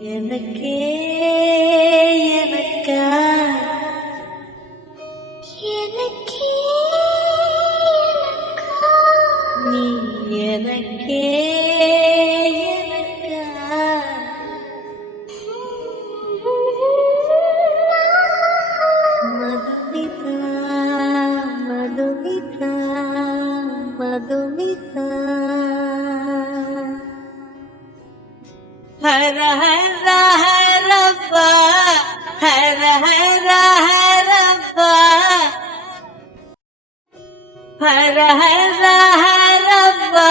எனக்கே எனக்கா எனக்கே எனக்கா நீ எனக்கே எனக்கா மதுமிதா மதுமிதா மதுமிதா ஹர ஹர ஹரப்பா ஹர ஹர ஹரப்பா ஹர ஹர ஹரப்பா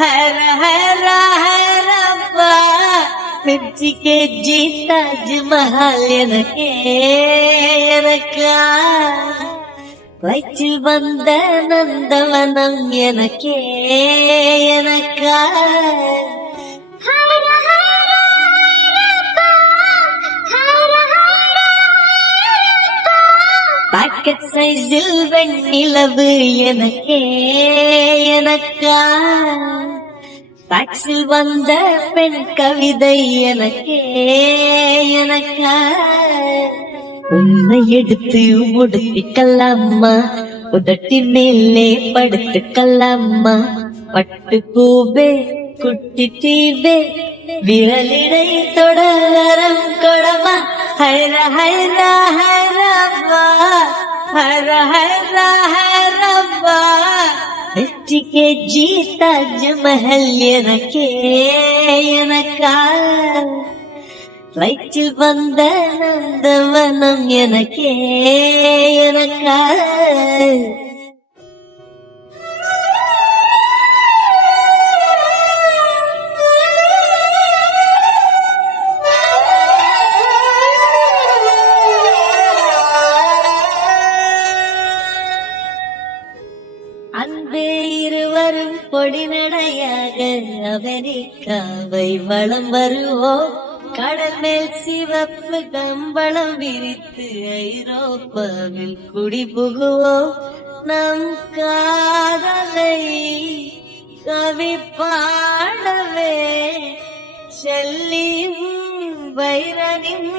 ஹர ஹர ஹரப்பா 50 kg தாஜ்மஹால் எனக்கே எனக்கா வயிற்றில் வந்த நந்தவனம் எனக்கே எனக்கா பாக்கெட் சைஸில் வெண்ணிலவு எனக்கே எனக்கா டாக்ஸில் வந்த பெண் கவிதை எனக்கே எனக்கா உன்னை எடுத்து உடுத்திக்கலாமா உதட்டின் மேலே படுத்துக்கலாமா பட்டு பூவே குட்டி தீவே விரலிடை தொடரம் கொடமா ஹர ஹர ஹரப்பா ஹர ஹர ஹரப்பா 50 kg தாஜ்மஹல் எனக்கே எனக்கா வயிற்றில் வந்த நந்தவனம் எனக்கே எனக்கா அன்பே இருவரும் பொடிநடையாக அமெரிக்காவை வலம் வருவோம் கடல் மேல் சிவப்பு கம்பளம் விரித்து ஐரோப்பாவில் குடி புகுவோம் நம் காதலை கவி பாடவே செல்லியும் வைரனின்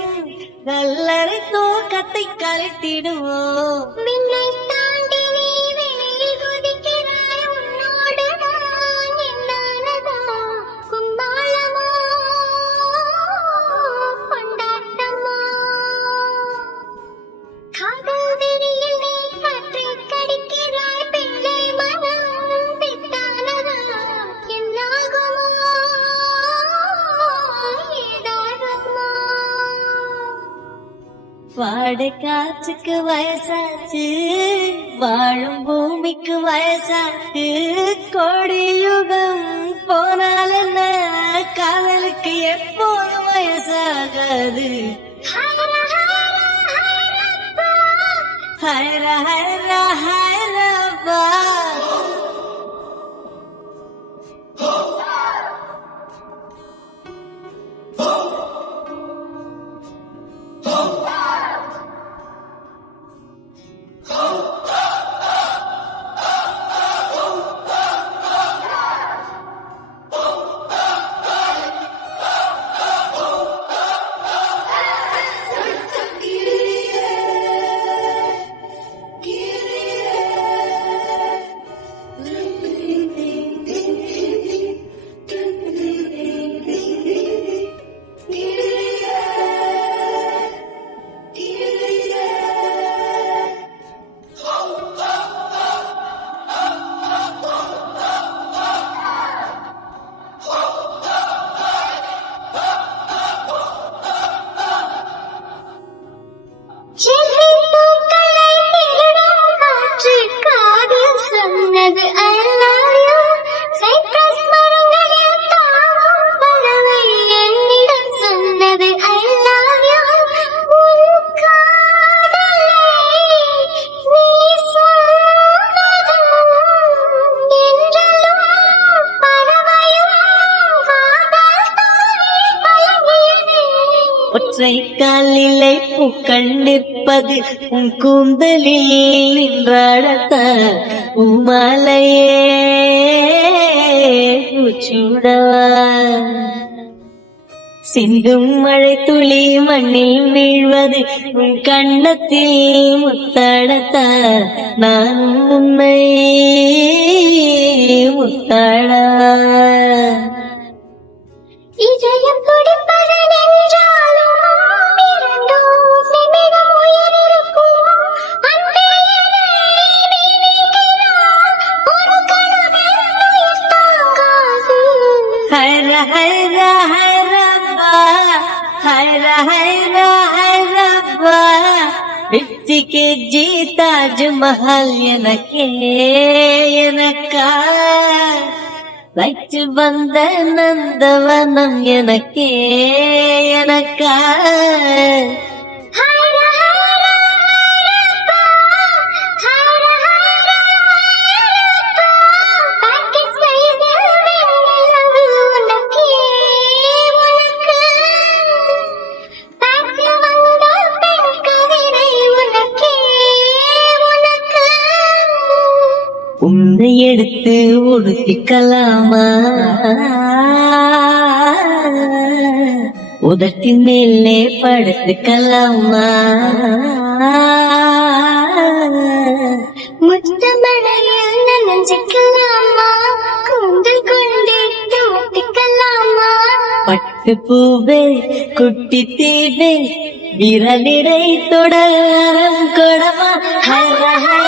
கல்லறை தூக்கத்தை கழித்திடுவோம் வாடை காற்றுக்கு வயசாச்சு வாழும் பூமிக்கு வயசாச்சு கோடி யுகம் போனால் என்ன காதலுக்கு எப்போதும் வயசாகாது ஹர ஹர ஹரப்பா ஒற்றை காலிலை பூக்கள் நிற்பது உன் கூந்தலில் நின்றாடத்த உமாலையே சூடவா சிந்தும் மழை துளி மண்ணில் வீழ்வது உன் கண்ணத்தில் முத்தடத்த நானும் உன்னை முத்தட இதயம் துடிப்பது நெஞ்சாலும் இரண்டும் நிமிடம் உயிரிருக்கும் அன்பே என்னை நீ நீங்கினால் ஒரு கணம் உயிர் தாங்காது ஹர ஹர ஹரப்பா ஹர ஹர ஹரப்பா 50 kg தாஜ்மஹல் எனக்கா வச்சு வந்த நந்தவனம் எனக்கா ஹர ஹர ஹரப்பா ஹர ஹர ஹரப்பா பாக்கெட் செய்த வெண்ணிலவு உனக்கே உனக்கு பாக்ஸில் வந்த பெண் கவிதை உனக்கே உனக்கு உன்னை எடுத்து உடுத்திக்கலாமா உதட்டின் மேலே படுத்துக்கலாமா முத்தமழையில் நனைஞ்சிக்கலாமா கூந்தல் கொண்டிட்டு முட்டிக்கலாமா பட்டு பூவே குட்டி தீவே விரலிடை தொடரம் கொடமா ஹர ஹர